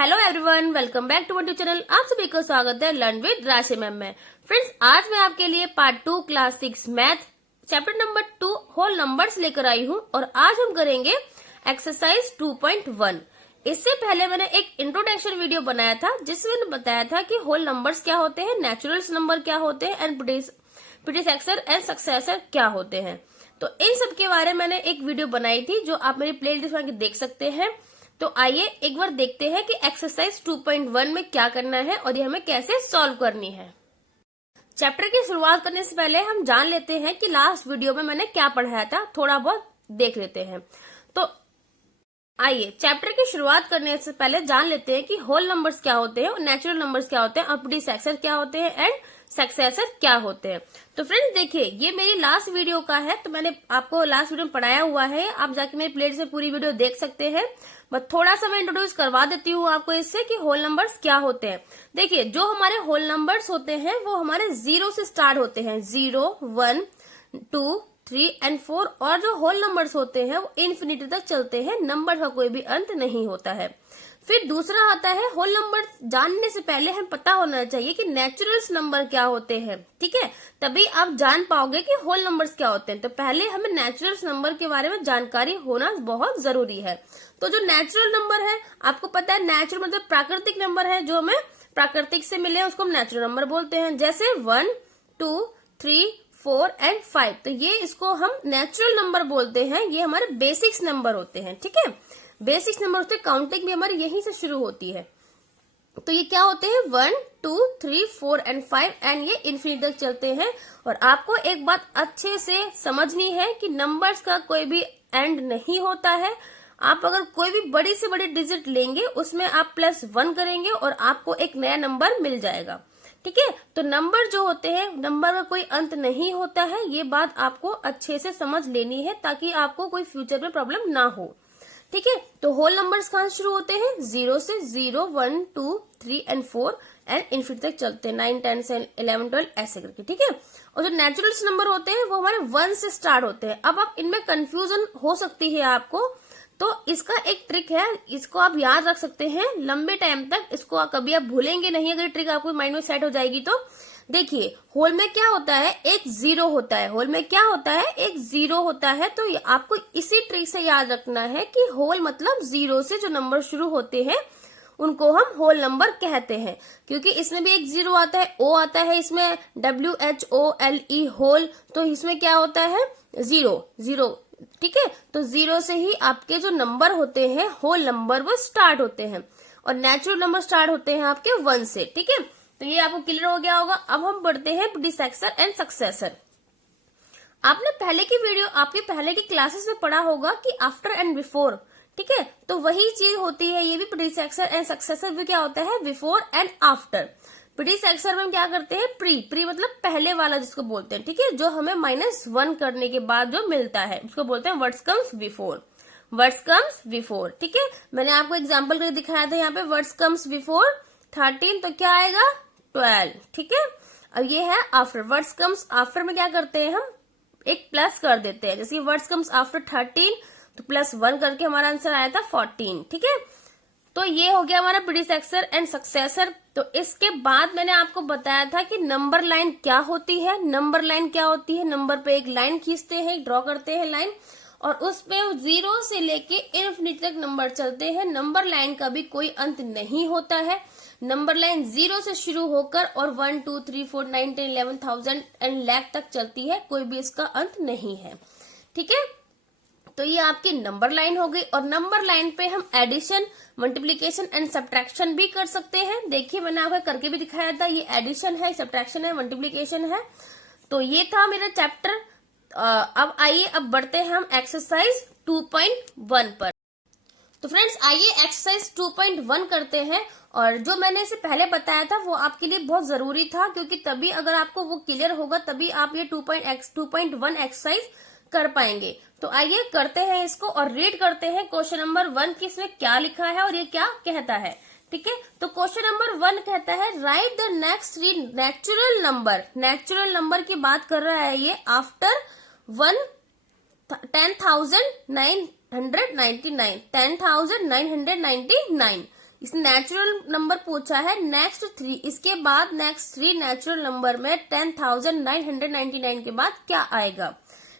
Hello everyone, welcome back to my YouTube channel. आप सभी को स्वागत है लर्न विद राशि मैम में। फ्रेंड्स, आज मैं आपके लिए part 2 class 6 math chapter number 2 whole numbers लेकर आई हूँ और आज हम करेंगे एक्सरसाइज 2.1। इससे पहले मैंने एक इंट्रोडक्शन वीडियो बनाया था जिसमें मैंने बताया था कि होल नंबर्स क्या होते हैं, नेचुरल्स नंबर क्या होते हैं एंड प्रीडिसेक्सर एंड सक्सेसर क्या होते हैं। तो इन सब के बारे में मैंने एक वीडियो बनाई थी जो आप मेरी प्लेलिस्ट में देख सकते हैं। तो आइए एक बार देखते हैं कि एक्सरसाइज 2.1 में क्या करना है और ये हमें कैसे सॉल्व करनी है। चैप्टर की शुरुआत करने से पहले हम जान लेते हैं कि लास्ट वीडियो में मैंने क्या पढ़ाया था, थोड़ा बहुत देख लेते हैं। तो आइए चैप्टर की शुरुआत करने से पहले जान लेते हैं कि होल नंबर्स क्या होते हैं, नेचुरल नंबर्स क्या होते हैं और प्रीडिसेक्सर क्या होते हैं एंड सक्सेसर क्या होते हैं। तो फ्रेंड्स देखिए, ये मेरी लास्ट वीडियो का है, तो मैंने आपको लास्ट वीडियो में पढ़ाया हुआ है। आप जाके मेरी प्लेलिस्ट में पूरी वीडियो देख सकते हैं। बस थोड़ा सा मैं इंट्रोड्यूस करवा देती हूँ आपको इससे कि होल नंबर्स क्या होते हैं। देखिए, जो हमारे होल नंबर्स होते हैं वो हमारे 0 से स्टार्ट होते हैं। 0, 1, 2, 3 एंड 4। और जो होल नंबर्स होते हैं वो इन्फिनिटी तक चलते हैं, नंबर का कोई भी अंत नहीं होता है। फिर दूसरा आता है, होल नंबर जानने से पहले हमें पता होना चाहिए कि नेचुरल्स नंबर क्या होते हैं। ठीक है, तभी आप जान पाओगे कि होल नंबर्स क्या होते हैं। तो पहले हमें नेचुरल्स नंबर के बारे में जानकारी होना बहुत जरूरी है। तो जो नेचुरल नंबर है, आपको पता है नेचुरल मतलब प्राकृतिक नंबर है, जो हमें प्राकृतिक से मिले उसको हम नेचुरल नंबर बोलते हैं। जैसे 1, 2, 3, 4 एंड 5, तो ये इसको हम नेचुरल नंबर बोलते हैं। ये हमारे बेसिक्स नंबर होते हैं। ठीक है, बेसिक्स नंबर होते हैं, काउंटिंग भी हमारी यहीं से शुरू होती है। तो ये क्या होते हैं, 1, 2, 3, 4 एंड 5 एंड ये इन्फिनिटी तक चलते हैं। और आपको एक बात अच्छे से समझनी है कि नंबर्स का कोई भी एंड नहीं होता है। आप अगर कोई भी बड़ी से बड़ी डिजिट लेंगे उसमें आप +1 करेंगे और आपको एक नया नंबर मिल जाएगा। ठीक है, तो नंबर जो होते हैं, नंबर का कोई अंत नहीं होता है। ये बात आपको अच्छे से समझ लेनी है ताकि आपको कोई फ्यूचर में प्रॉब्लम ना हो। ठीक है, तो होल नंबर्स कहाँ शुरू होते हैं, 0 से। 0, 1, 2, 3 एंड 4 एंड इन्फिनिटी तक चलते हैं, 9, 10, 11, 12 ऐसे करके। ठीक है, और जो नेचुरल्स नंबर होते हैं वो हमारे 1 से स्टार्ट होते हैं। अब आप इनमें कंफ्यूजन हो सकती है आपको, तो इसका एक ट्रिक है, इसको आप याद रख सकते हैं लंबे टाइम तक। इसको कभी आप भूलेंगे नहीं अगर ट्रिक आपको माइंड में सेट हो जाएगी तो। देखिए, होल में क्या होता है, एक 0 होता है। होल में क्या होता है, एक 0 होता है। तो आपको इसी ट्रिक से याद रखना है कि होल मतलब 0 से जो नंबर शुरू होते हैं उनको हम होल नंबर कहते हैं। क्योंकि इसमें भी एक 0 आता है, O आता है इसमें, WHOLE होल। तो इसमें क्या होता है, 0। ठीक है, तो 0 से ही आपके जो नंबर होते हैं होल नंबर वो स्टार्ट होते हैं और नेचुरल नंबर स्टार्ट होते हैं आपके 1 से। ठीक है, तो ये आपको क्लियर हो गया होगा। अब हम बढ़ते हैं प्रीडिसेक्सर एंड सक्सेसर। आपने आपके पहले की क्लासेस में पढ़ा होगा कि आफ्टर एंड बिफोर। ठीक है, तो वही चीज होती है ये भी। प्रीडिसेक्सर एंड सक्सेसर भी क्या होता है, बिफोर एंड आफ्टर। प्रीडिसेक्सर में हम क्या करते हैं, प्री मतलब पहले वाला जिसको बोलते हैं। ठीक है, जो हमें -1 करने के बाद जो मिलता है उसको बोलते हैं व्हाट्स कम्स बिफोर। ठीक है, मैंने आपको एग्जाम्पल करके दिखाया था यहाँ पे, व्हाट्स कम्स बिफोर 13, तो क्या आएगा 12। ठीक है, अब ये है आफ्टर। वर्ड्स कम्स आफ्टर में क्या करते हैं, हम एक प्लस कर देते हैं। जैसे वर्ड्स कम्स आफ्टर 13 तो +1 करके हमारा आंसर आया था 14। ठीक है, तो ये हो गया हमारा प्रीडिसेक्सर एंड सक्सेसर। तो इसके बाद मैंने आपको बताया था कि नंबर लाइन क्या होती है। नंबर लाइन क्या होती है, नंबर पे एक लाइन खींचते हैं, ड्रॉ करते हैं लाइन, और उसपे 0 से लेके इन्फिनिटी तक नंबर चलते हैं। नंबर लाइन का भी कोई अंत नहीं होता है। नंबर लाइन 0 से शुरू होकर और 1, 2, 3, 4, 9, 10, 11, 1000 एंड लाख तक चलती है, कोई भी इसका अंत नहीं है। ठीक है, तो ये आपकी नंबर लाइन हो गई। और नंबर लाइन पे हम एडिशन, मल्टीप्लीकेशन एंड सब्ट्रैक्शन भी कर सकते हैं। देखिए, मैंने आपको करके भी दिखाया था, ये एडिशन है, सब्ट्रैक्शन है, मल्टीप्लीकेशन है। तो ये था मेरा चैप्टर। अब आइए, अब बढ़ते हैं हम एक्सरसाइज 2.1 पर। तो फ्रेंड्स, आइए एक्सरसाइज 2.1 करते हैं। और जो मैंने इसे पहले बताया था वो आपके लिए बहुत जरूरी था, क्योंकि तभी अगर आपको वो क्लियर होगा तभी आप ये 2.1 एक्सरसाइज कर पाएंगे। तो आइए करते हैं इसको और रीड करते हैं क्वेश्चन नंबर 1 की इसमें क्या लिखा है और ये क्या कहता है। ठीक है, तो क्वेश्चन नंबर 1 कहता है, right the next 3 natural number. Natural number की बात कर रहा है ये, आफ्टर 10,999 10,999 इसने नेचुरल नंबर पूछा है नेक्स्ट 3, इसके बाद नेक्स्ट 3 नेचुरल नंबर में 10,999 के बाद क्या आएगा।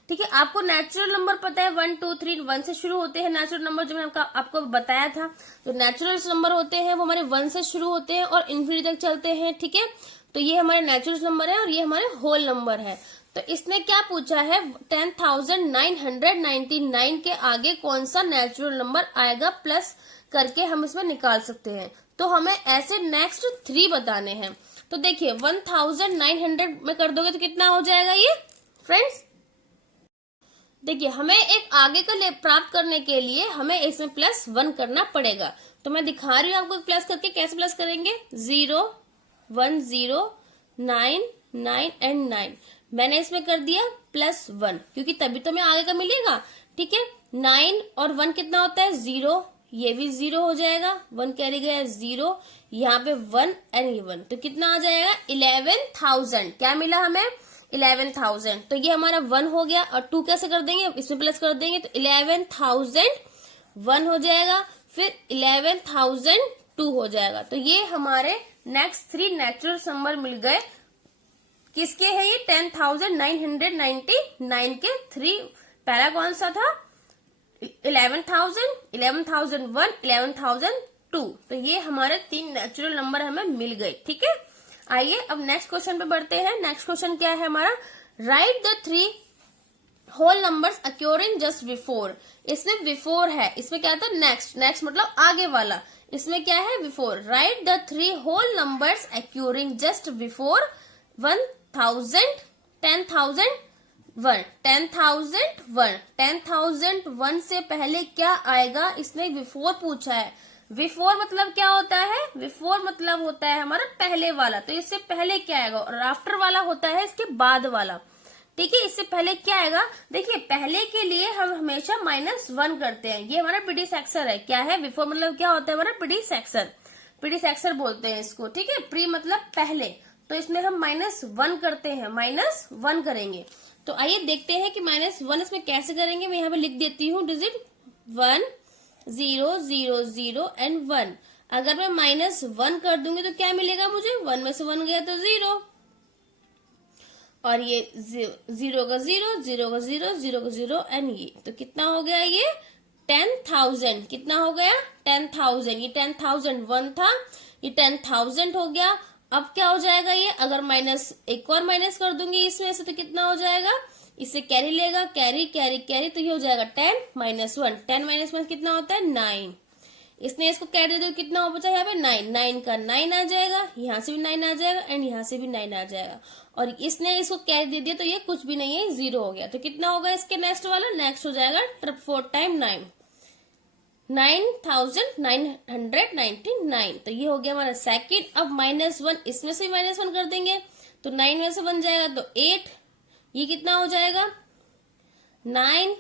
ठीक है, आपको नेचुरल नंबर पता है 1 2 3 1 से शुरू होते हैं नेचुरल नंबर, जो मैंने आपको बताया था। जो नेचुरल नंबर होते हैं वो हमारे 1 से शुरू होते हैं और इन्फिनिटी तक चलते हैं। ठीक है, तो ये हमारे नेचुरल नंबर है और ये हमारे होल नंबर है। तो इसने क्या पूछा है 10,999 के आगे कौन सा नेचुरल नंबर आएगा, प्लस करके हम इसमें निकाल सकते हैं। तो हमें ऐसे नेक्स्ट 3 बताने हैं। तो देखिए 1900 में कर दोगे तो कितना हो जाएगा ये फ्रेंड्स। देखिए हमें एक आगे का प्राप्त करने के लिए हमें इसमें +1 करना पड़ेगा। तो मैं दिखा रही हूँ आपको प्लस करके, कैसे प्लस करेंगे। 0 1 0 9 9 एंड 9 मैंने इसमें कर दिया +1, क्योंकि तभी तो मैं आगे का मिलेगा। ठीक है, 9 और 1 कितना होता है 0, ये भी 0 हो जाएगा, 1 कैरी गया 0, यहाँ पे 1 एंड ये 1, तो कितना आ जाएगा 11,000। क्या मिला हमें 11,000। तो ये हमारा 1 हो गया और 2 कैसे कर देंगे, इसमें प्लस कर देंगे तो 11,001 हो जाएगा, फिर 11,002 हो जाएगा। तो ये हमारे नेक्स्ट 3 नेचुरल नंबर मिल गए। किसके है ये 10,999 के 3। पहला कौन सा था 11,000, 11,001, 11,002। तो ये हमारे 3 नेचुरल नंबर हमें मिल गए। ठीक है, आइए अब नेक्स्ट क्वेश्चन पे बढ़ते हैं। नेक्स्ट क्वेश्चन क्या है हमारा, write the 3 whole numbers occurring just before. इसमें बिफोर है, इसमें क्या था नेक्स्ट, नेक्स्ट मतलब आगे वाला, इसमें क्या है before. Write the 3 whole numbers occurring just before 1,000, 10,001, 10,001, 10,001 से पहले क्या आएगा, इसने बिफोर पूछा है। बिफोर मतलब क्या होता है, बिफोर मतलब होता है हमारा पहले वाला, तो इससे पहले क्या आएगा, और आफ्टर वाला होता है इसके बाद वाला। ठीक है, इससे पहले क्या आएगा, देखिए पहले के लिए हम हमेशा -1 करते हैं, ये हमारा प्रीडिसेक्सर है। क्या है बिफोर मतलब क्या होता है हमारा प्रीडिसेक्सर, प्रीडिसेक्सर बोलते हैं इसको। ठीक है, प्री मतलब पहले, तो इसमें हम -1 करते हैं, -1 करेंगे। तो आइए देखते हैं कि -1 इसमें कैसे करेंगे। मैं यहाँ पे लिख देती हूँ डिजिट 1 0 0 0 एंड 1। अगर मैं -1 कर दूंगी तो क्या मिलेगा मुझे, 1 में से 1 गया तो 0, और ये 0 का 0 0 का 0 0 का 0 एंड ये, तो कितना हो गया ये 10,000। कितना हो गया 10,000। ये 10,001 था, ये 10,000 हो गया। अब क्या हो जाएगा ये, अगर एक और माइनस कर दूंगी इसमें से तो कितना हो जाएगा, इससे कैरी लेगा, कैरी कैरी कैरी, तो ये हो जाएगा 10 -1। 10 -1 कितना होता है 9। इसने इसको कैरी दे कितना हो बचा यहाँ पे 9, 9 का 9 आ जाएगा, यहाँ से भी 9 आ जाएगा एंड यहाँ से भी 9 आ जाएगा, और इसने इसको कैरी दे दिया तो ये कुछ भी नहीं है, 0 हो गया। तो कितना होगा इसके नेक्स्ट वाला, नेक्स्ट हो जाएगा 4 टाइम 9, 9,999। तो ये हो गया हमारा सेकंड। अब -1 इसमें से -1 कर देंगे तो 9 में से बन जाएगा तो 8, ये कितना हो जाएगा 9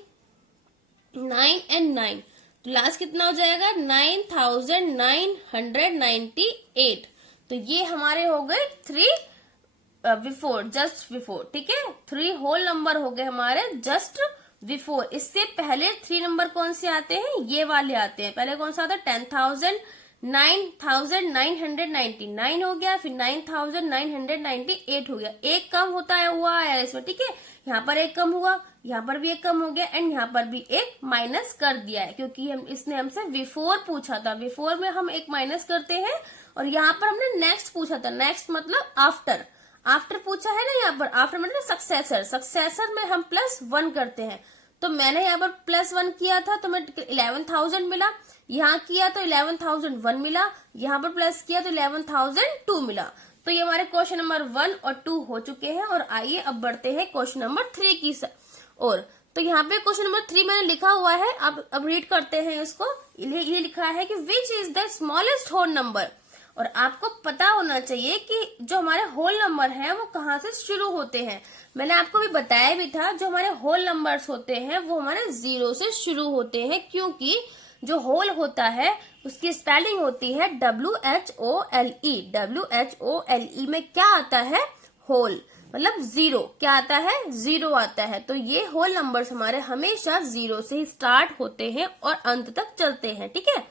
9 एंड 9, तो लास्ट कितना हो जाएगा 9,998। तो ये हमारे हो गए 3 बिफोर, जस्ट बिफोर। ठीक है, 3 होल नंबर हो गए हमारे जस्ट बिफोर। इससे पहले 3 नंबर कौन से आते हैं, ये वाले आते हैं। पहले कौन सा आता है 10,000, 9,999 हो गया, फिर 9,998 हो गया। एक कम होता है हुआ है इसमें। ठीक है, यहाँ पर एक कम हुआ, यहाँ पर भी एक कम हो गया एंड यहाँ पर भी एक माइनस कर दिया है, क्योंकि इसने हमसे बिफोर पूछा था। बिफोर में हम एक माइनस करते हैं, और यहाँ पर हमने नेक्स्ट पूछा था। नेक्स्ट मतलब आफ्टर, आफ्टर पूछा है ना यहाँ पर। आफ्टर मतलब सक्सेसर, सक्सेसर में हम +1 करते हैं। तो मैंने यहाँ पर +1 किया था तो मैं 11,000 मिला, यहाँ किया तो 11,001 मिला, यहाँ पर प्लस किया तो 11,002 मिला। तो ये हमारे क्वेश्चन नंबर 1 और 2 हो चुके हैं। और आइए अब बढ़ते हैं क्वेश्चन नंबर 3 की ओर। तो यहाँ पे क्वेश्चन नंबर 3 मैंने लिखा हुआ है, अब रीड करते हैं इसको। ये लिखा है कि which is the smallest whole number. और आपको पता होना चाहिए कि जो हमारे होल नंबर हैं वो कहाँ से शुरू होते हैं। मैंने आपको भी बताया भी था, जो हमारे होल नंबर्स होते हैं वो हमारे 0 से शुरू होते हैं, क्योंकि जो होल होता है उसकी स्पेलिंग होती है WHOLE। WHOLE में क्या आता है, होल मतलब 0। क्या आता है, 0 आता है। तो ये होल नंबर्स हमारे हमेशा 0 से ही स्टार्ट होते हैं और अंत तक चलते हैं। ठीक है,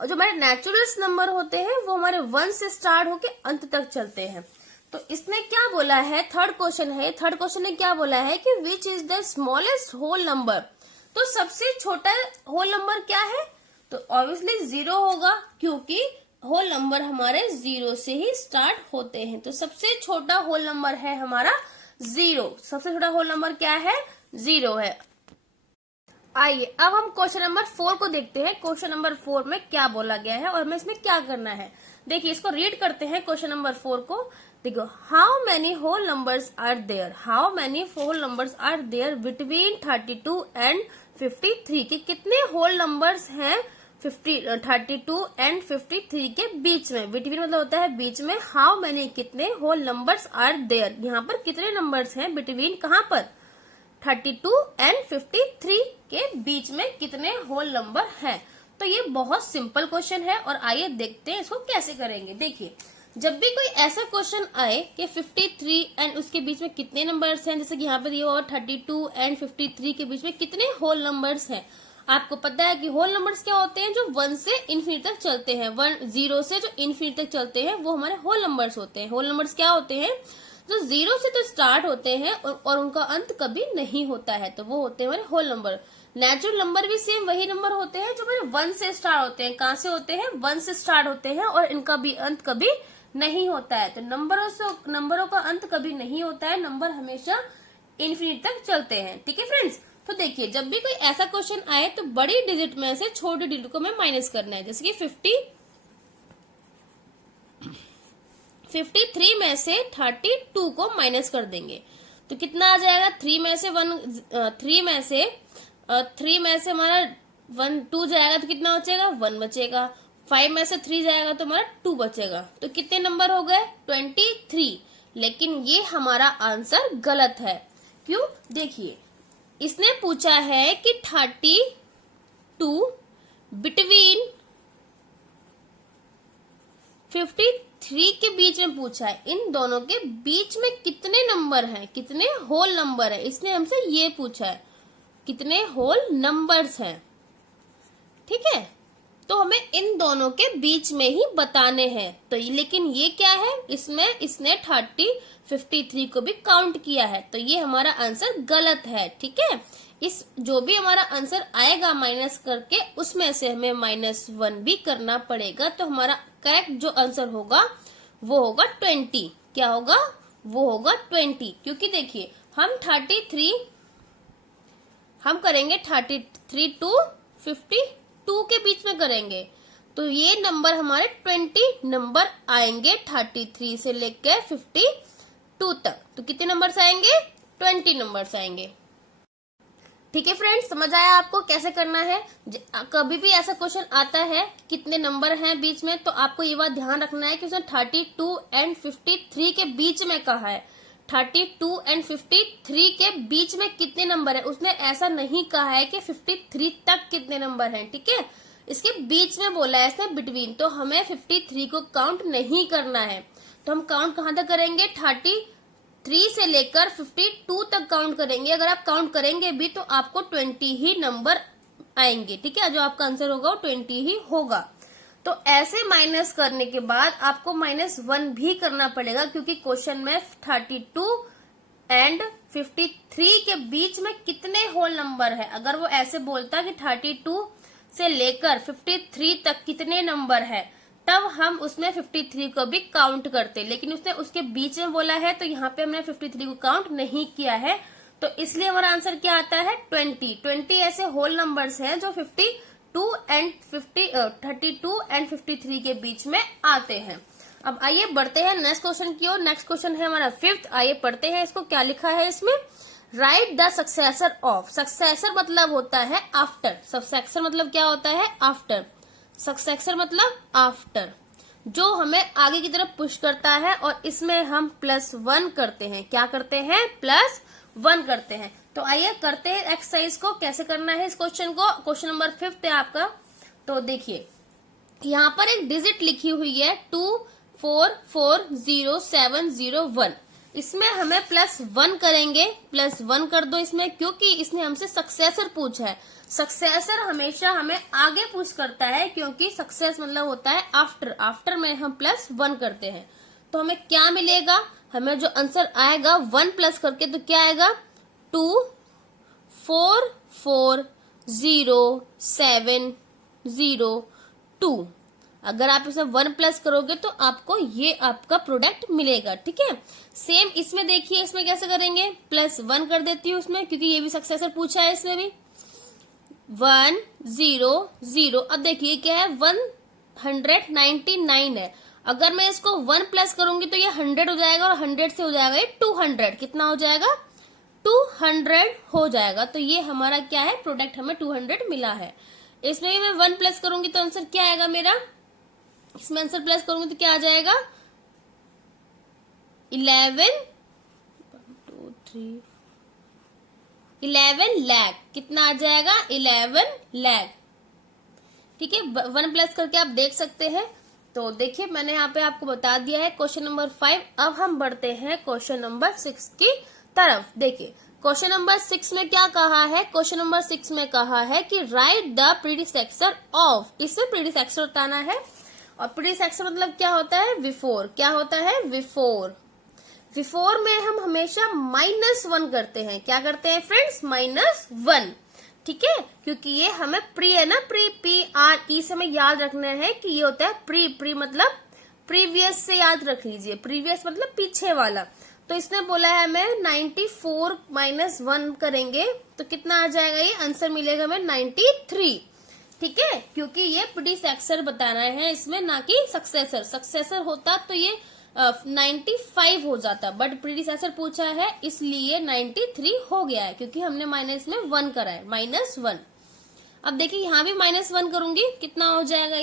और जो हमारे नेचुरल्स नंबर होते हैं वो हमारे 1 से स्टार्ट होके अंत तक चलते हैं। तो इसने क्या बोला है, थर्ड क्वेश्चन है, थर्ड क्वेश्चन ने क्या बोला है कि which is the smallest whole number. तो सबसे छोटा होल नंबर क्या है, तो ऑब्वियसली 0 होगा, क्योंकि होल नंबर हमारे 0 से ही स्टार्ट होते हैं। तो सबसे छोटा होल नंबर है हमारा 0। सबसे छोटा होल नंबर क्या है, 0 है। आइए अब हम क्वेश्चन नंबर 4 को देखते हैं। क्वेश्चन नंबर 4 में क्या बोला गया है और हमें इसमें क्या करना है। देखिए इसको रीड करते हैं क्वेश्चन नंबर 4 को। देखो, how many whole numbers are there, how many whole numbers are there between 32 and 53, कि कितने होल नंबर्स हैं 32 एंड 53 के बीच में। बिटवीन मतलब होता है बीच में, हाउ मेनी कितने होल नंबर्स आर देयर, यहाँ पर कितने नंबर्स हैं बिटवीन, कहाँ पर 32 एंड 53 के बीच में कितने होल नंबर हैं। तो ये बहुत सिंपल क्वेश्चन है और आइए देखते हैं इसको कैसे करेंगे। देखिए जब भी कोई ऐसा क्वेश्चन आए कि 53 एंड उसके बीच में कितने नंबर्स हैं, जैसे कि यहाँ पे दिया हुआ 32 एंड 53 के बीच में कितने होल नंबर्स हैं। आपको पता है कि होल नंबर्स क्या होते हैं, जो 1 से इन्फिनिटी तक चलते हैं, 0 से जो इन्फिनिटी तक चलते हैं वो हमारे होल नंबर्स होते हैं। होल नंबर्स क्या होते हैं, जो 0 से तो स्टार्ट होते हैं और उनका अंत कभी नहीं होता है, तो वो होते हैं हमारे होल नंबर। नेचुरल नंबर भी सेम वही नंबर होते हैं जो हमारे 1 से स्टार्ट होते हैं। कहाँ से होते हैं, 1 से स्टार्ट होते हैं और इनका भी अंत कभी नहीं होता है। तो नंबरों का अंत कभी नहीं होता है, नंबर हमेशा इन्फिनिटी तक चलते हैं। ठीक है फ्रेंड्स, तो देखिए जब भी कोई ऐसा क्वेश्चन आए तो बड़ी डिजिट में से छोटी डिजिट को हमें माइनस करना है। जैसे कि 53 में से 32 को माइनस कर देंगे तो कितना आ जाएगा, 3 में से हमारा 2 जाएगा तो कितना बचेगा, 1 बचेगा। 5 में से 3 जाएगा तो हमारा 2 बचेगा। तो कितने नंबर हो गए, 23। लेकिन ये हमारा आंसर गलत है। क्यों, देखिए इसने पूछा है कि 32 बिटवीन 53 के बीच में पूछा है, इन दोनों के बीच में कितने नंबर हैं, कितने होल नंबर है, इसने हमसे ये पूछा है कितने होल नंबर्स हैं। ठीक है, तो हमें इन दोनों के बीच में ही बताने हैं। तो लेकिन ये क्या है, इसमें इसने 53 को भी काउंट किया है, तो ये हमारा आंसर गलत है। ठीक है, इस जो भी हमारा आंसर आएगा माइनस करके उसमें से हमें -1 भी करना पड़ेगा। तो हमारा करेक्ट जो आंसर होगा वो होगा 20। क्या होगा, वो होगा 20। क्योंकि देखिए हम करेंगे 33 टू 52 के बीच में करेंगे, तो ये नंबर हमारे 20 नंबर आएंगे 33 से लेकर 52 तक। तो कितने नंबर्स आएंगे, 20 नंबर्स आएंगे। ठीक है फ्रेंड्स, समझ आया आपको कैसे करना है। कभी भी ऐसा क्वेश्चन आता है कितने नंबर हैं बीच में, तो आपको ये बात ध्यान रखना है कि उसने 32 एंड 53 के बीच में कहा है। 32 एंड 53 के बीच में कितने नंबर है, उसने ऐसा नहीं कहा है कि 53 तक कितने नंबर हैं। ठीक है, इसके बीच में बोला है इसने बिटवीन, तो हमें 53 को काउंट नहीं करना है। तो हम काउंट कहाँ तक करेंगे, 33 से लेकर 52 तक काउंट करेंगे। अगर आप काउंट करेंगे भी तो आपको 20 ही नंबर आएंगे। ठीक है, जो आपका आंसर होगा वो 20 ही होगा। तो ऐसे माइनस करने के बाद आपको -1 भी करना पड़ेगा, क्योंकि क्वेश्चन में 32 एंड 53 के बीच में कितने होल नंबर है। अगर वो ऐसे बोलता कि 32 से लेकर 53 तक कितने नंबर है, तब हम उसमें 53 को भी काउंट करते, लेकिन उसने उसके बीच में बोला है तो यहाँ पे हमने 53 को काउंट नहीं किया है। तो इसलिए हमारा आंसर क्या आता है, 20 ऐसे होल नंबर्स हैं जो 32 एंड 53 के बीच में आते हैं। अब आइए बढ़ते हैं नेक्स्ट क्वेश्चन की ओर। नेक्स्ट क्वेश्चन है हमारा 5th। आइए पढ़ते हैं इसको, क्या लिखा है इसमें। Right the successor of. Successor मतलब होता है आफ्टर, सक्सेसर मतलब क्या होता है, आफ्टर। सक्सेसर मतलब आफ्टर, जो हमें आगे की तरफ पुश करता है, और इसमें हम +1 करते हैं। क्या करते हैं, +1 करते हैं। तो आइए करते हैं एक्सरसाइज को, कैसे करना है इस क्वेश्चन को। क्वेश्चन नंबर 5 है आपका। तो देखिए यहाँ पर एक डिजिट लिखी हुई है 244071। इसमें हमें +1 करेंगे, +1 कर दो इसमें, क्योंकि इसने हमसे सक्सेसर पूछा है। सक्सेसर हमेशा हमें आगे पूछ करता है, क्योंकि सक्सेस मतलब होता है आफ्टर, आफ्टर में हम +1 करते हैं। तो हमें क्या मिलेगा, हमें जो आंसर आएगा 1 प्लस करके तो क्या आएगा 2 4 4 0 7 0 2। अगर आप इसे 1 प्लस करोगे तो आपको ये आपका प्रोडक्ट मिलेगा। ठीक है, सेम इसमें देखिए, इसमें कैसे करेंगे, +1 कर देती हूँ उसमें, क्योंकि ये भी सक्सेसर पूछा है, इसमें भी 1 0 0। अब देखिए क्या है 199 है। अगर मैं इसको 1 प्लस करूंगी तो ये 100 हो जाएगा, और 100 से हो जाएगा ये 200। कितना हो जाएगा 200 हो जाएगा। तो ये हमारा क्या है, प्रोडक्ट हमें 200 मिला है। इसमें भी मैं 1 प्लस करूंगी तो आंसर क्या आएगा मेरा, इसमें आंसर प्लस करूंगी तो क्या आ जाएगा 11 लाख। कितना आ जाएगा 11 लाख। ठीक है, 1 प्लस करके आप देख सकते हैं। तो देखिए मैंने यहाँ पे आपको बता दिया है क्वेश्चन नंबर 5। अब हम बढ़ते हैं क्वेश्चन नंबर 6 की तरफ। देखिए क्वेश्चन नंबर 6 में क्या कहा है, क्वेश्चन नंबर 6 में कहा है कि राइट द प्रीडिसेक्सर ऑफ। इसमें प्रीडिसेक्सर बताना है, और प्रीडिसेक्सर मतलब क्या होता है बिफोर। क्या होता है बिफोर। बिफोर में हम हमेशा -1 करते हैं। क्या करते हैं फ्रेंड्स, -1। ठीक है, क्योंकि ये हमें प्री है ना, प्री PRE से हमें याद रखना है कि ये होता है प्री मतलब प्रीवियस से याद रख लीजिए, प्रीवियस मतलब पीछे वाला। तो इसने बोला है हमें 94 -1 करेंगे तो कितना आ जाएगा, ये आंसर मिलेगा हमें 93। ठीक है, क्योंकि ये प्रीडिसेक्सर बताना है इसमें, ना कि सक्सेसर। सक्सेसर होता तो ये 95 हो जाता, बट प्रीडिसेसर पूछा है इसलिए 93 हो गया है, क्योंकि हमने माइनस में 1 करा है, -1। अब देखिए यहाँ भी -1 करूंगी, कितना हो जाएगा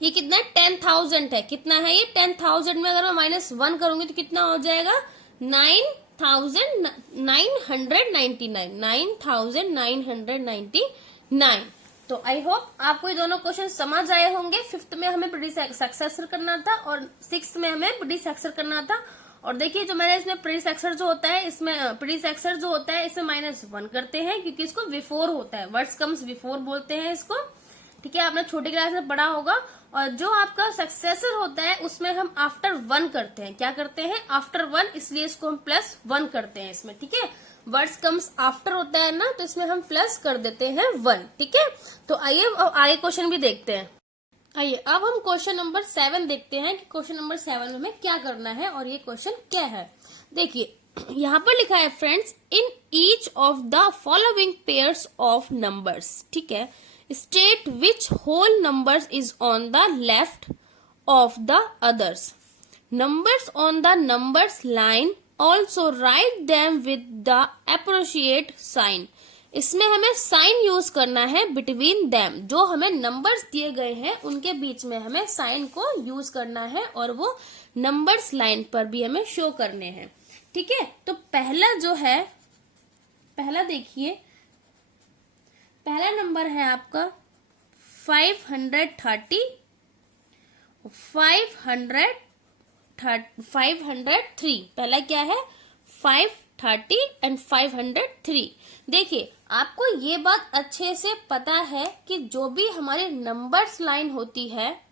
ये कितना 10,000 है। कितना है ये 10,000 में अगर मैं -1 करूंगी तो कितना हो जाएगा 9,999। तो आई होप आपको ये दोनों क्वेश्चन समझ आए होंगे। 5th में हमें प्रीडिसेक्सर करना था और 6th में हमें प्रीडिसेक्सर करना था। और देखिए जो मैंने इसमें प्रीडिसेक्सर जो होता है, इसमें प्रीडिसेक्सर जो होता है इसमें -1 करते हैं, क्योंकि इसको बिफोर होता है, वर्ड्स कम्स बिफोर बोलते हैं इसको। ठीक है, आपने छोटी क्लास में पढ़ा होगा। और जो आपका सक्सेसर होता है उसमें हम आफ्टर 1 करते हैं। क्या करते हैं आफ्टर 1, इसलिए इसको हम +1 करते हैं इसमें। ठीक है, वर्ड्स कम्स आफ्टर होता है ना, तो इसमें हम प्लस कर देते हैं 1। ठीक है, तो आइए अब आगे क्वेश्चन भी देखते हैं। आइए अब हम क्वेश्चन नंबर 7 देखते हैं कि क्वेश्चन नंबर 7 में हमें क्या करना है और ये क्वेश्चन क्या है। देखिए यहाँ पर लिखा है friends, in each of the following pairs of numbers. ठीक है, state which whole numbers is on the left of the others. Numbers on the numbers line also write them with the appropriate sign. इसमें हमें sign use करना है between them. जो हमें numbers दिए गए हैं उनके बीच में हमें साइन को यूज करना है, और वो नंबर्स लाइन पर भी हमें शो करने हैं। ठीक है, तो पहला जो है, पहला देखिए, पहला नंबर है आपका 530, 503। पहला क्या है 530 एंड 503। देखिए आपको ये बात अच्छे से पता है कि जो भी हमारी नंबर्स लाइन होती है,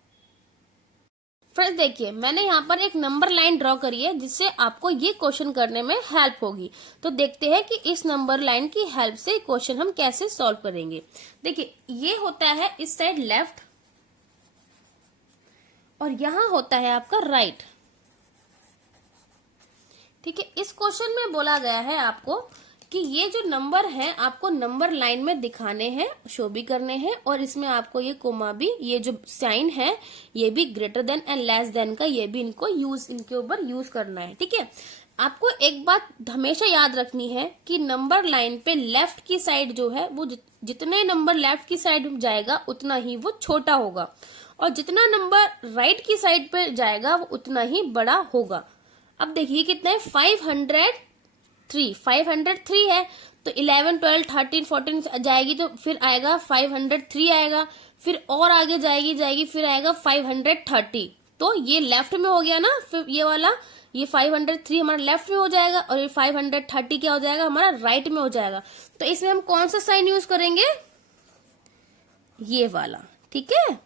फ्रेंड्स देखिए मैंने यहाँ पर एक नंबर लाइन ड्रॉ करी है जिससे आपको ये क्वेश्चन करने में हेल्प होगी। तो देखते हैं कि इस नंबर लाइन की हेल्प से क्वेश्चन हम कैसे सॉल्व करेंगे। देखिए ये होता है इस साइड लेफ्ट, और यहाँ होता है आपका राइट। ठीक है, इस क्वेश्चन में बोला गया है आपको कि ये जो नंबर है आपको नंबर लाइन में दिखाने हैं, शो भी करने हैं, और इसमें आपको ये कोमा भी, ये जो साइन है ये भी greater than and less than का, ये भी इनको इनके ऊपर यूज करना है। ठीक है, आपको एक बात हमेशा याद रखनी है कि नंबर लाइन पे लेफ्ट की साइड जो है वो जितने नंबर लेफ्ट की साइड जाएगा उतना ही वो छोटा होगा, और जितना नंबर राइट की साइड पे जाएगा वो उतना ही बड़ा होगा। अब देखिए कितना है 503 है, तो 11 12 13 14 जाएगी तो फिर आएगा 503 आएगा, फिर और आगे जाएगी फिर आएगा 530। तो ये लेफ्ट में हो गया ना, फिर ये वाला, ये 503 हमारा लेफ्ट में हो जाएगा और ये 530 क्या हो जाएगा हमारा राइट में हो जाएगा। तो इसमें हम कौन सा साइन यूज करेंगे, ये वाला, ठीक है।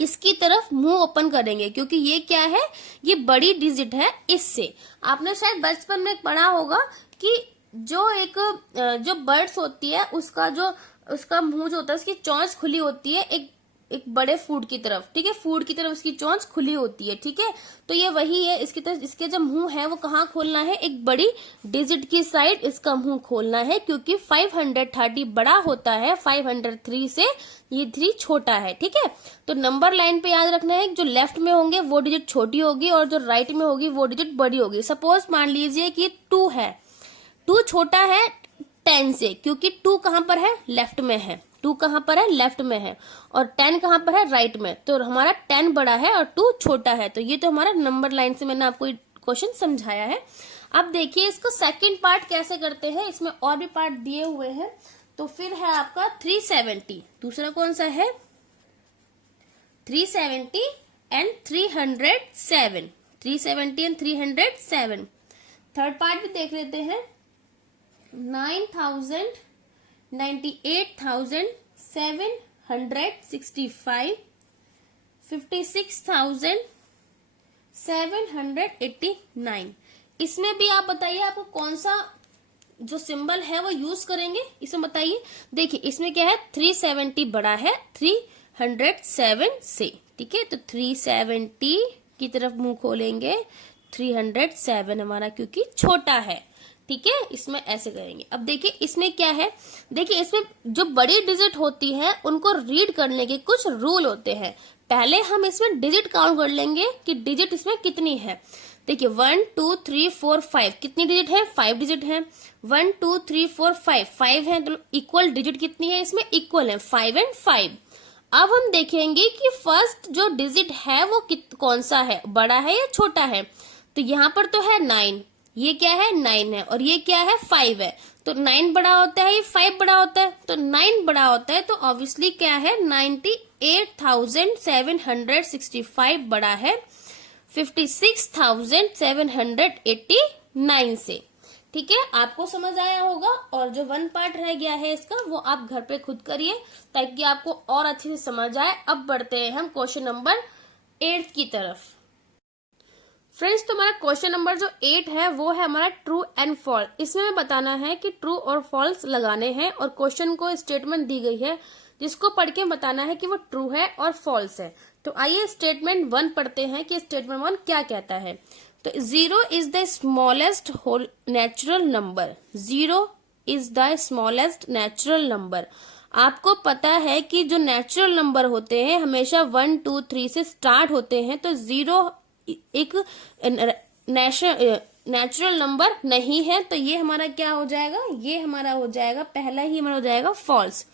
इसकी तरफ मुंह ओपन करेंगे क्योंकि ये क्या है, ये बड़ी डिजिट है। इससे आपने शायद बचपन में पढ़ा होगा कि जो बर्ड्स होती है उसका मुंह जो होता है, उसकी चोंच खुली होती है एक बड़े फूड की तरफ, ठीक है, फूड की तरफ उसकी चोंच खुली होती है, ठीक है। तो ये वही है, इसकी तरफ इसके जो मुंह है वो कहाँ खोलना है, एक बड़ी डिजिट की साइड इसका मुंह खोलना है, क्योंकि 530 बड़ा होता है 503 से, ये 3 छोटा है, ठीक है। तो नंबर लाइन पे याद रखना है, जो लेफ्ट में होंगे वो डिजिट छोटी होगी और जो राइट में होगी वो डिजिट बड़ी होगी। सपोज मान लीजिए कि 2 है, 2 छोटा है 10 से, क्योंकि 2 कहाँ पर है, लेफ्ट में है, 2 कहाँ पर है, लेफ्ट में है, और 10 कहाँ पर है, राइट में। तो हमारा 10 बड़ा है और 2 छोटा है। तो ये तो हमारा नंबर लाइन से मैंने आपको क्वेश्चन समझाया है। अब देखिए इसको सेकंड पार्ट कैसे करते हैं, इसमें और भी पार्ट दिए हुए हैं। तो फिर है आपका 370, दूसरा कौन सा है, 370 एंड 307, 370 एंड 307। थर्ड पार्ट भी देख लेते हैं, 9,000, 98,765, 56,789। इसमें भी आप बताइए आपको कौन सा जो सिंबल है वो यूज करेंगे, इसमें बताइए। देखिए इसमें क्या है, 370 बड़ा है 307 से, ठीक है। तो 370 की तरफ मुंह खोलेंगे, 307 हमारा क्योंकि छोटा है, ठीक है। इसमें ऐसे करेंगे। अब देखिए इसमें क्या है, देखिए इसमें जो बड़ी डिजिट होती है उनको रीड करने के कुछ रूल होते हैं। पहले हम इसमें डिजिट काउंट कर लेंगे कि डिजिट इसमें कितनी है। देखिए 1 2 3 4 5 कितनी डिजिट है, 5 डिजिट है। 1 2 3 4 5 5 है, तो इक्वल डिजिट कितनी है इसमें, इक्वल है 5 एंड 5। अब हम देखेंगे कि फर्स्ट जो डिजिट है वो कौन सा है, बड़ा है या छोटा है। तो यहाँ पर तो है 9, ये क्या है 9 है, और ये क्या है 5 है। तो 9 बड़ा होता है, ये 5 बड़ा होता है, तो 9 बड़ा होता है, तो ऑब्वियसली क्या है 98,765 बड़ा है 56,789 से, ठीक है। आपको समझ आया होगा। और जो 1 पार्ट रह गया है इसका वो आप घर पे खुद करिए ताकि आपको और अच्छे से समझ आए। अब बढ़ते हैं हम क्वेश्चन नंबर 8 की तरफ। फ्रेंड्स तो हमारा क्वेश्चन नंबर जो 8 है वो है हमारा ट्रू एंड फॉल्स। इसमें हमें बताना है कि ट्रू और फॉल्स लगाने हैं, और क्वेश्चन को स्टेटमेंट दी गई है जिसको पढ़ के बताना है कि वो ट्रू है और फॉल्स है। तो आइए स्टेटमेंट 1 पढ़ते हैं कि स्टेटमेंट 1 क्या कहता है। तो 0 is the smallest whole natural number, 0 is the smallest natural number. आपको पता है कि जो नेचुरल नंबर होते हैं हमेशा 1 2 3 से स्टार्ट होते हैं, तो 0 एक नेचुरल नंबर नहीं है। तो ये हमारा क्या हो जाएगा, ये हमारा हो जाएगा पहला ही हमारा हो जाएगा फॉल्स,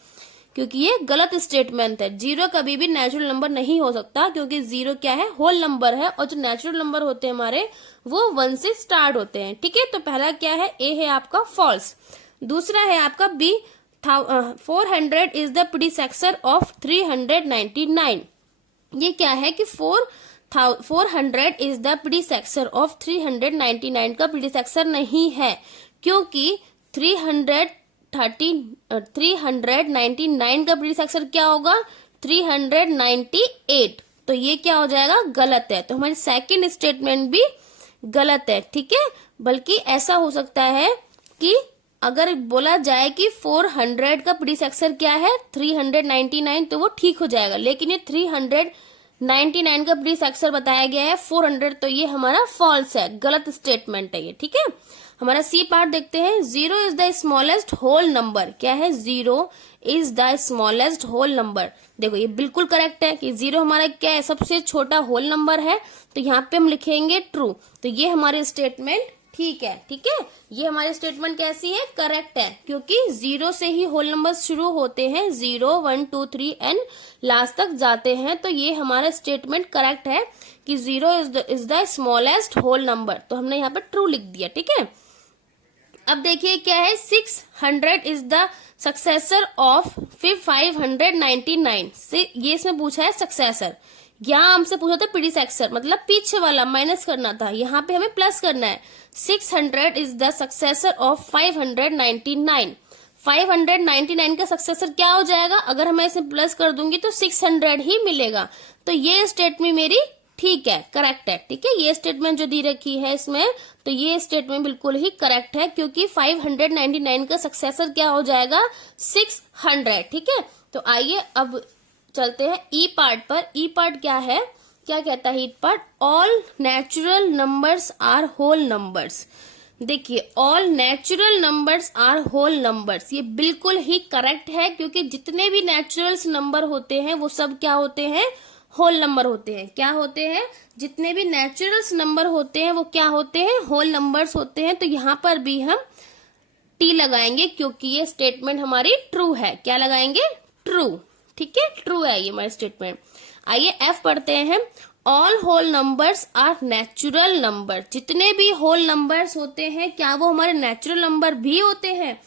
क्योंकि ये गलत स्टेटमेंट है। 0 कभी भी नेचुरल नंबर नहीं हो सकता, क्योंकि 0 क्या है, होल नंबर है, और जो नेचुरल नंबर होते हैं हमारे वो 1 से स्टार्ट होते हैं, ठीक है। तो पहला क्या है, ए है आपका फॉल्स। दूसरा है आपका बी, 400 इज द प्रीसेक्सर ऑफ 399। ये क्या है कि 400 इज द प्रीसेक्सर ऑफ 399 का प्रीसेक्सर नहीं है, क्योंकि 399 का प्रीसेक्सर क्या होगा, 398। तो ये क्या हो जाएगा, गलत है। तो हमारी सेकंड स्टेटमेंट भी गलत है, ठीक है। बल्कि ऐसा हो सकता है कि अगर बोला जाए कि 400 का प्रीसेक्सर क्या है, 399, तो वो ठीक हो जाएगा। लेकिन ये 399 का प्रीसेक्सर बताया गया है 400, तो ये हमारा फॉल्स है, गलत स्टेटमेंट है ये, ठीक है। हमारा सी पार्ट देखते हैं। 0 is the smallest whole number, क्या है, 0 is the smallest whole number. देखो ये बिल्कुल करेक्ट है कि 0 हमारा क्या है, सबसे छोटा होल नंबर है, तो यहाँ पे हम लिखेंगे ट्रू। तो ये हमारे स्टेटमेंट ठीक है, ठीक है। ये हमारी स्टेटमेंट कैसी है, करेक्ट है, क्योंकि 0 से ही होल नंबर शुरू होते हैं, 0 1 2 3 एंड लास्ट तक जाते हैं। तो ये हमारा स्टेटमेंट करेक्ट है कि 0 is the smallest whole number. तो हमने यहाँ पे ट्रू लिख दिया, ठीक है। अब देखिए क्या है, 600 इज द सक्सेसर ऑफ 599 से, ये इसमें पूछा है सक्सेसर। यहाँ हमसे पूछा था प्रीडिसेक्सर मतलब पीछे वाला, माइनस करना था, यहाँ पे हमें प्लस करना है। 600 इज द सक्सेसर ऑफ 599। 599 का सक्सेसर क्या हो जाएगा, अगर मैं इसे प्लस कर दूंगी तो 600 ही मिलेगा। तो ये स्टेटमेंट मेरी ठीक है, करेक्ट है। ठीक है, ये स्टेटमेंट जो दी रखी है इसमें, तो ये स्टेटमेंट बिल्कुल ही करेक्ट है, क्योंकि 599 का सक्सेसर क्या हो जाएगा, 600। ठीक है, तो आइए अब चलते हैं ई पार्ट पर। ई पार्ट क्या है, क्या कहता है E part, all natural numbers are whole numbers. देखिए, all natural numbers are whole numbers, ये बिल्कुल ही करेक्ट है, क्योंकि जितने भी नेचुरल्स नंबर होते हैं वो सब क्या होते हैं, होल नंबर होते हैं। क्या होते हैं, जितने भी नेचुरल्स नंबर होते हैं वो क्या होते हैं, होल नंबर्स होते हैं। तो यहाँ पर भी हम टी लगाएंगे, क्योंकि ये स्टेटमेंट हमारी ट्रू है। क्या लगाएंगे, ट्रू। ठीक है, ट्रू है ये हमारी स्टेटमेंट। आइए एफ पढ़ते हैं। All whole numbers are natural number, जितने भी होल नंबर्स होते हैं क्या वो हमारे नेचुरल नंबर भी होते हैं।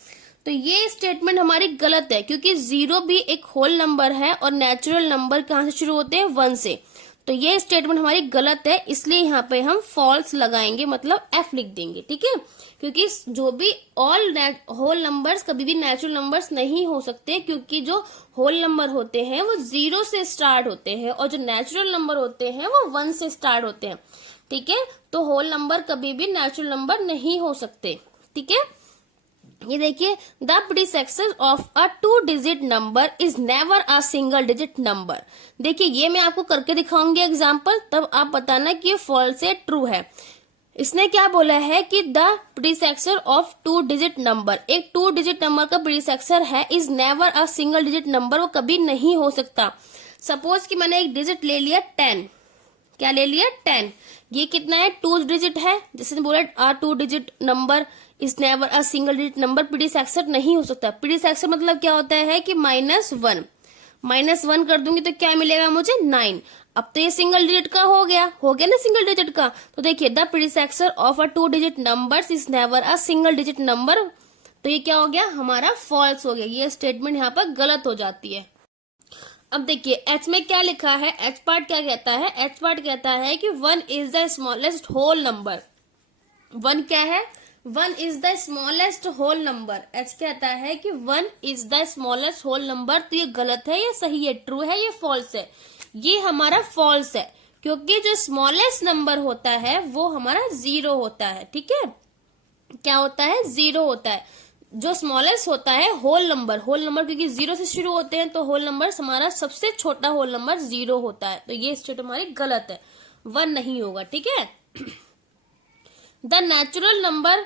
तो ये स्टेटमेंट हमारी गलत है, क्योंकि 0 भी एक होल नंबर है और नेचुरल नंबर कहाँ से शुरू होते हैं, 1 से। तो ये स्टेटमेंट हमारी गलत है, इसलिए यहाँ पे हम फॉल्स लगाएंगे, मतलब एफ लिख देंगे। ठीक है, क्योंकि जो भी ऑल होल नंबर्स कभी भी नेचुरल नंबर्स नहीं हो सकते, क्योंकि जो होल नंबर होते हैं वो 0 से स्टार्ट होते हैं और जो नेचुरल नंबर होते हैं वो 1 से स्टार्ट होते हैं। ठीक है, तो होल नंबर कभी भी नेचुरल नंबर नहीं हो सकते। ठीक है, ये देखिए, the predecessor of a 2 digit number is never a single digit number. देखिए, ये मैं आपको करके दिखाऊंगी एग्जाम्पल, तब आप बताना कि ये फॉल्स है, ट्रू है। इसने क्या बोला है कि the predecessor of 2 digit number, एक 2 डिजिट नंबर का प्रीडिसेक्सर है, is never a single digit number, वो कभी नहीं हो सकता। सपोज कि मैंने एक डिजिट ले लिया 10, क्या ले लिया 10, ये कितना है, 2 डिजिट है। जैसे बोला a 2 digit number is never a single digit number, predecessor नहीं हो सकता। प्रीडिसेक्सर मतलब क्या होता है कि -1, -1 कर दूंगी तो क्या मिलेगा मुझे, 9। अब तो ये सिंगल डिजिट का हो गया ना सिंगल डिजिट का। तो देखिए, the predecessor of a 2 digit number is never a single digit number, तो ये क्या हो गया, हमारा फॉल्स हो गया। ये स्टेटमेंट यहाँ पर गलत हो जाती है। अब देखिए, एच में क्या लिखा है, एच पार्ट क्या कहता है, एच पार्ट कहता है कि 1 is the smallest whole number. 1 क्या है, 1 is the smallest whole number. H कहता है कि 1 is the smallest whole number. तो ये गलत है, ये सही है, ट्रू है, ये फॉल्स है। ये हमारा फॉल्स है, क्योंकि जो स्मॉलेस्ट नंबर होता है वो हमारा 0 होता है। ठीक है, क्या होता है, 0 होता है। जो स्मॉलेस्ट होता है होल नंबर क्योंकि 0 से शुरू होते हैं, तो होल नंबर हमारा सबसे छोटा होल नंबर 0 होता है। तो ये स्टेट हमारी गलत है, 1 नहीं होगा। ठीक है, the natural number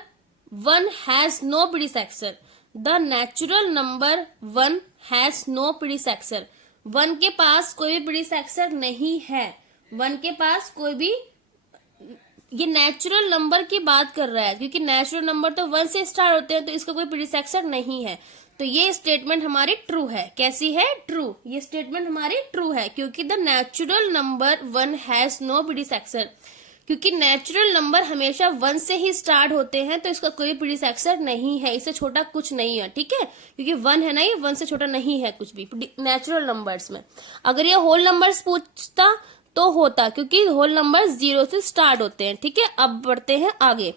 1 has no predecessor. The natural number 1 has no predecessor. 1 के पास कोई भी प्रीडिसेक्सर नहीं है। 1 के पास कोई भी, ये नेचुरल नंबर की बात कर रहा है, क्योंकि नेचुरल नंबर तो 1 से स्टार्ट होते हैं, तो इसका कोई प्रीडिसेक्सर नहीं है। तो ये स्टेटमेंट हमारी ट्रू है। कैसी है, ट्रू। ये स्टेटमेंट हमारी ट्रू है, क्योंकि the natural number 1 has no predecessor, क्योंकि नेचुरल नंबर हमेशा 1 से ही स्टार्ट होते हैं, तो इसका कोई प्रीडिसेक्सर नहीं है, इससे छोटा कुछ नहीं है। ठीक है, क्योंकि 1 है ना, ये 1 से छोटा नहीं है कुछ भी नेचुरल नंबर्स में। अगर ये होल नंबर्स पूछता तो होता, क्योंकि होल नंबर 0 से स्टार्ट होते हैं। ठीक है, अब बढ़ते हैं आगे।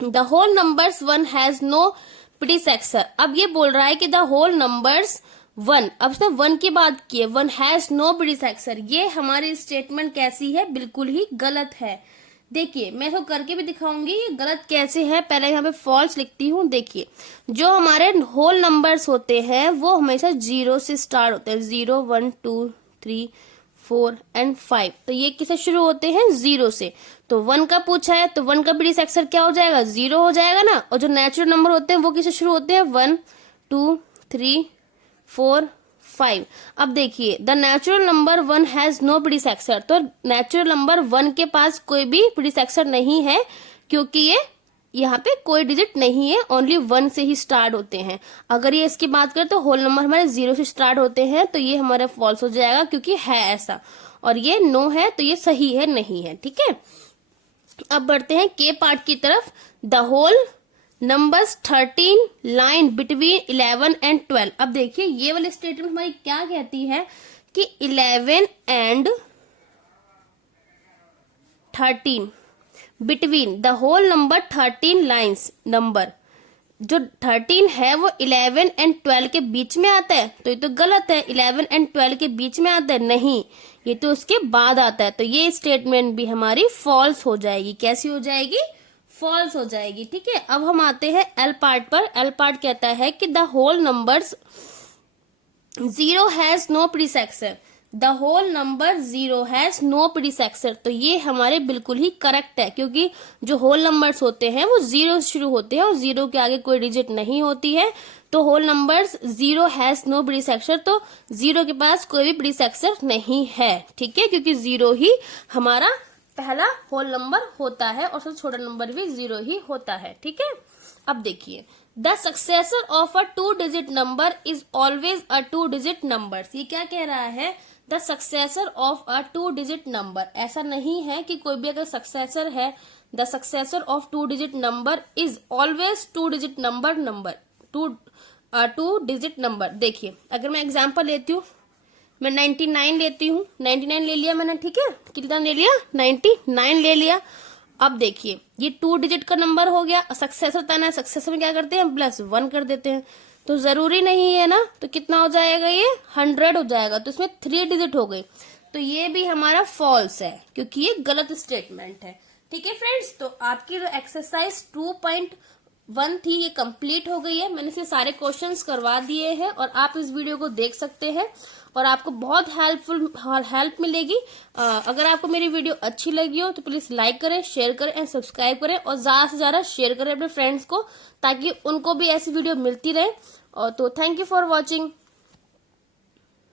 The whole numbers 1 has no predecessor. अब ये बोल रहा है कि द होल नंबर्स 1, अब उसने 1 की बात की है, 1 हैज नो प्रीडिसेक्सर। ये हमारी स्टेटमेंट कैसी है, बिल्कुल ही गलत है। देखिए, मैं इसको करके भी दिखाऊंगी ये गलत कैसे है। पहले यहाँ पे फॉल्स लिखती हूँ। देखिए, जो हमारे होल नंबर्स होते हैं वो हमेशा 0 से स्टार्ट होते हैं, 0, 1, 2, 3, 4 एंड 5। तो ये किससे शुरू होते हैं, 0 से। तो 1 का पूछा है, तो 1 का प्रीडिसेक्सर क्या हो जाएगा, 0 हो जाएगा ना। और जो नेचुरल नंबर होते हैं वो किससे शुरू होते हैं, 1, 2, 3, 4, 5। अब देखिए, the natural number 1 has no predecessor. तो नेचुरल नंबर 1 के पास कोई भी प्रीडिसेक्सर नहीं है, क्योंकि ये यहाँ पे कोई डिजिट नहीं है, ओनली 1 से ही स्टार्ट होते हैं। अगर ये इसकी बात करें तो होल नंबर हमारे 0 से स्टार्ट होते हैं, तो ये हमारा फॉल्स हो जाएगा, क्योंकि है ऐसा। और ये नो है, तो ये सही है, नहीं है। ठीक है, अब बढ़ते हैं के पार्ट की तरफ। The whole numbers 13 line between 11 and 12। अब देखिए, ये वाली स्टेटमेंट हमारी क्या कहती है कि 11 and 13 between the whole number 13 lines number, जो 13 है वो 11 एंड 12 के बीच में आता है, तो ये तो गलत है। 11 एंड 12 के बीच में आता है, नहीं, ये तो उसके बाद आता है, तो ये स्टेटमेंट भी हमारी फॉल्स हो जाएगी। कैसी हो जाएगी? फॉल्स हो जाएगी। ठीक है, अब हम आते हैं एल पार्ट पर। एल पार्ट कहता है कि the whole numbers 0 has no predecessor, the whole number 0 has no predecessor, तो ये हमारे बिल्कुल ही करेक्ट है, क्योंकि जो होल नंबर्स होते हैं वो 0 से शुरू होते हैं और 0 के आगे कोई डिजिट नहीं होती है, तो whole numbers 0 has no predecessor, तो 0 के पास कोई भी प्रीसेक्सर नहीं है। ठीक है, क्योंकि 0 ही हमारा पहला होल नंबर होता है और सबसे छोटा नंबर भी 0 ही होता है। ठीक है, अब देखिए, the successor of a 2 digit number is always a 2 digit number. ये क्या कह रहा है? The successor of a 2 digit number, ऐसा नहीं है कि कोई भी अगर सक्सेसर है, the successor of 2 digit number is always 2 digit number 2 digit number. देखिए, अगर मैं एग्जांपल लेती हूँ, मैं 99 लेती हूँ, 99 ले लिया मैंने। ठीक है, कितना ले लिया? 99 ले लिया। अब देखिए, ये 2 डिजिट का नंबर हो गया, सक्सेसर था ना, सक्सेसर में क्या करते हैं? +1 कर देते हैं, तो जरूरी नहीं है ना, तो कितना हो जाएगा? ये 100 हो जाएगा, तो इसमें 3 डिजिट हो गई, तो ये भी हमारा फॉल्स है, क्योंकि ये गलत स्टेटमेंट है। ठीक है फ्रेंड्स, तो आपकी जो एक्सरसाइज 2.1 थी ये कंप्लीट हो गई है। मैंने इसके सारे क्वेश्चंस करवा दिए हैं और आप इस वीडियो को देख सकते हैं और आपको बहुत हेल्प मिलेगी। अगर आपको मेरी वीडियो अच्छी लगी हो तो प्लीज लाइक करें, शेयर करें एंड सब्सक्राइब करें और ज्यादा से ज्यादा शेयर करें अपने फ्रेंड्स को, ताकि उनको भी ऐसी वीडियो मिलती रहे। और तो थैंक यू फॉर वॉचिंग।